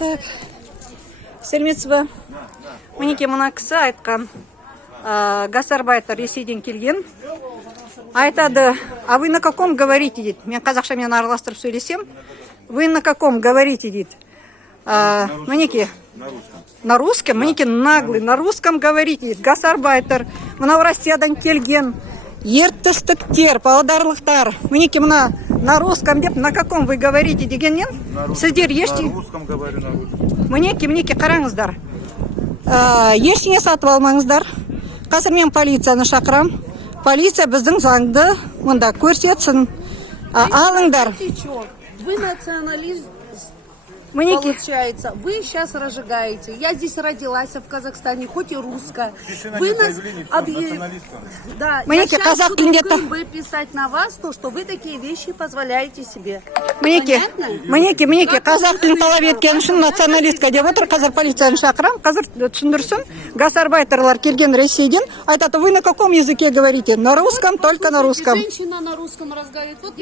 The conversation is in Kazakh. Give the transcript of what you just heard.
Так. Сәлеметсіз бе? Мінеке мына кісі айтқан, гастарбайтер Ресейден келген. Айтады, а вы на каком говорите, дейді. Мен қазақшамен араластырып сөйлесем. Вы на каком говорите, дейді. Мінеке, на русском, мінеке наглый, на русском говорите, дейді. Гастарбайтер, мынау Россиядан келген. Ертістіктер, павлодарлықтар. Мінеке мына на русском деп, на каком вы говорите дегеннен, сіздер еште... На русском говорю, на русском. Мінеке қараңыздар. Ештеңе сатып алмаңыздар. Қазір мен полицияны шақырам. Полиция біздің заңды мұнда көрсетсін. Алыңдар. Вы националист, Мінеке. получается. Вы сейчас разжигаете. Я здесь родилась в Казахстане, хоть и русская. Пиши на Вы них нас заявление, что объявили. националистом. Да, Мінеке, я сейчас қазақ буду тілінде в КМБ писать на вас, то, что вы такие вещи позволяете себе. Мінеке, Понятно? мінеке, қазақ тілін талап еткен үшін националистка деп отыр. Қазір полицияны шақырам. Қазір түсіндірсін. Гастарбайтерлар келген Ресейден. Айтады, вы на каком языке говорите? На русском, только на русском. Женщина на русском разговаривает. Вот